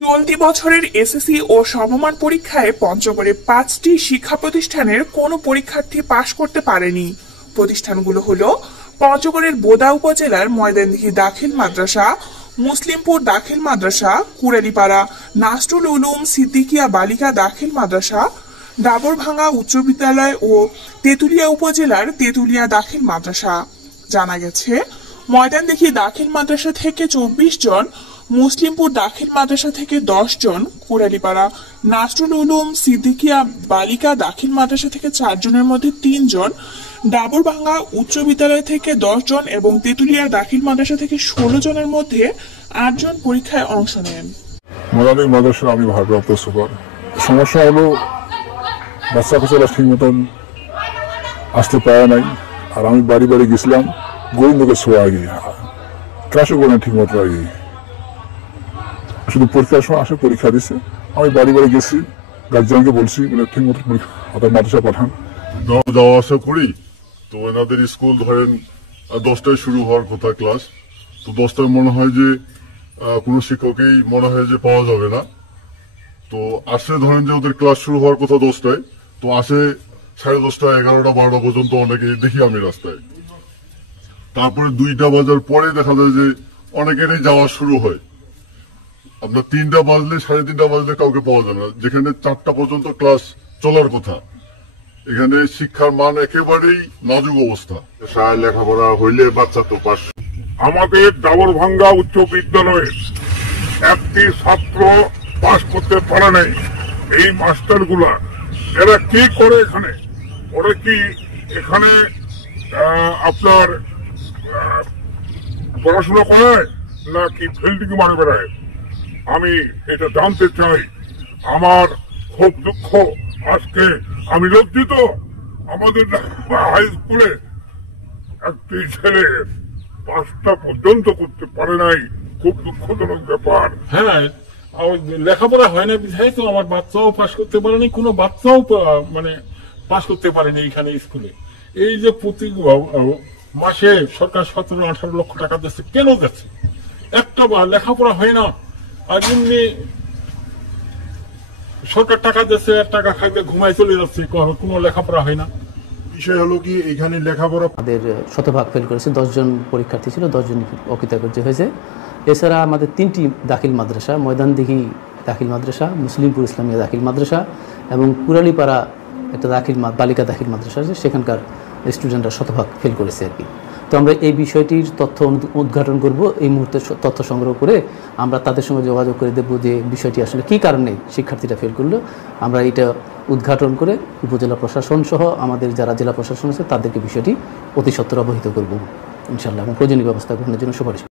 চলতি বছরের এসএসসি ও সমমান পরীক্ষায় পঞ্চগড়ে 5টি শিক্ষা প্রতিষ্ঠানের কোনো পরীক্ষার্থী পাশ করতে পারেনি। প্রতিষ্ঠানগুলো হলো পঞ্চগড়ের বোদা উপজেলার ময়দানদিঘি দাখিল মাদ্রাসা, মুসলিমপুর দাখিল মাদ্রাসা, কুড়ালীপাড়া নাসরুল উলুম সিদ্দিকিয়া বালিকা দাখিল মাদ্রাসা, ডাবরভাঙ্গা উচ্চ বিদ্যালয় ও তেঁতুলিয়া উপজেলার তেঁতুলিয়া দাখিল মাদ্রাসা। জানা গেছে, ময়দানদিঘি দাখিল মাদ্রাসা থেকে 24 জন, মুসলিমপুর দাখিল মাদ্রাসা থেকে 10 জন, কুড়ালীপাড়া নাসরুল উলুম সিদ্দিকিয়া বালিকা দাখিল মাদ্রাসা থেকে 4 জনের মধ্যে 3 জন, ডাবরভাঙ্গা উচ্চ বিদ্যালয় থেকে 10 জন এবং তেঁতুলিয়া দাখিল মাদ্রাসা থেকে 16 জনের মধ্যে 8 জন পরীক্ষায় অংশ নেন। ময়দানদিঘি মাদ্রাসা আমি ভারপ্রাপ্ত সুপার। সমস্যা হলো বাচ্চা কাচ্চারা ঠিক মতন আসতে পারে নাই, আর আমি বাড়ি বাড়ি গেছিলাম গোবিন্দকে শোয়া গিয়ে ক্লাসও করে ঠিক মতো আগে, শুধু পরীক্ষার সময় আসে পরীক্ষা দিছে। আমি বাড়ি বাড়ি গেছি, গার্জিয়ানকে বলছি ঠিক মতো পরীক্ষা মাদ্রাসা পাঠান। যাওয়া আসা করি, তো এনাদের স্কুল ধরেন 10টায় শুরু হওয়ার কথা ক্লাস, তো 10টায় মনে হয় যে কোনো শিক্ষকই মনে হয় যে পাওয়া যাবে না। তো আসে ধরেন যে ওদের ক্লাস শুরু হওয়ার কথা 10টায়, তো আসে 10:30, 11টা 12টা পর্যন্ত অনেকে দেখি আমি রাস্তায়। তারপরে 2টা বাজার পরে দেখা যায় যে অনেকেরই যাওয়া শুরু হয়। আপনার 3টা বাজলে 3:30 বাজলে কাউকে পাওয়া যায় না, যেখানে 4টা পর্যন্ত ক্লাস চলার কথা। এখানে শিক্ষার মান একেবারেই নাজুক অবস্থা। লেখাপড়া হইলে বাচ্চা তো পাস। আমাদের ডাবরভাঙ্গা উচ্চ বিদ্যালয়ে একটি ছাত্র পাস করতে পারে নাই। এই মাস্টার গুলা এরা কি করে এখানে? ওরা কি এখানে আপনার পড়াশোনা করায় নাকি ফিল্ডিং মারে বেড়ায়? আমি এটা জানতে চাই। আমার খুব দুঃখ, আজকে আমি লজ্জিত। আমাদের হাই স্কুলে একটি ছেলে 5টা পর্যন্ত করতে পারে নাই, খুব দুঃখজনক ব্যাপার। হ্যাঁ, লেখাপড়া হয় না বিধায় তো আমার বাচ্চাও পাস করতে পারেনি, কোনো বাচ্চাও মানে পাস করতে পারেনি এইখানে স্কুলে। এই যে প্রতি মাসে সরকার 17-18 লক্ষ টাকা দিচ্ছে, কেন দিচ্ছে? একটা লেখাপড়া হয় না, আর এমনি সরকার টাকা দিচ্ছে, টাকা খাইতে ঘুমায় চলে যাচ্ছে, কোনো লেখাপড়া হয় না। বিষয় হলো কি, এখানে লেখাপড়া আমাদের শতভাগ ফেল করেছে, 10 জন পরীক্ষার্থী ছিল, 10 জন অকৃতকার্য হয়েছে। এছাড়া আমাদের 3টি দাখিল মাদ্রাসা, ময়দানদিঘি দাখিল মাদ্রাসা, মুসলিমপুর ইসলামিয়া দাখিল মাদ্রাসা এবং কুড়ালীপাড়া একটা বালিকা দাখিল মাদ্রাসা আছে, সেখানকার স্টুডেন্টরা শতভাগ ফেল করেছে আর কি। তো আমরা এই বিষয়টির তথ্য উদ্ঘাটন করব। এই মুহূর্তে তথ্য সংগ্রহ করে আমরা তাদের সঙ্গে যোগাযোগ করে দেবো যে বিষয়টি আসলে কী কারণে শিক্ষার্থীরা ফেল করলো। আমরা এটা উদ্ঘাটন করে উপজেলা প্রশাসন সহ আমাদের যারা জেলা প্রশাসন আছে তাদেরকে বিষয়টি অতি সত্বর অবহিত করব ইনশাআল্লাহ, এবং প্রয়োজনীয় ব্যবস্থা গ্রহণের জন্য সুপারিশ।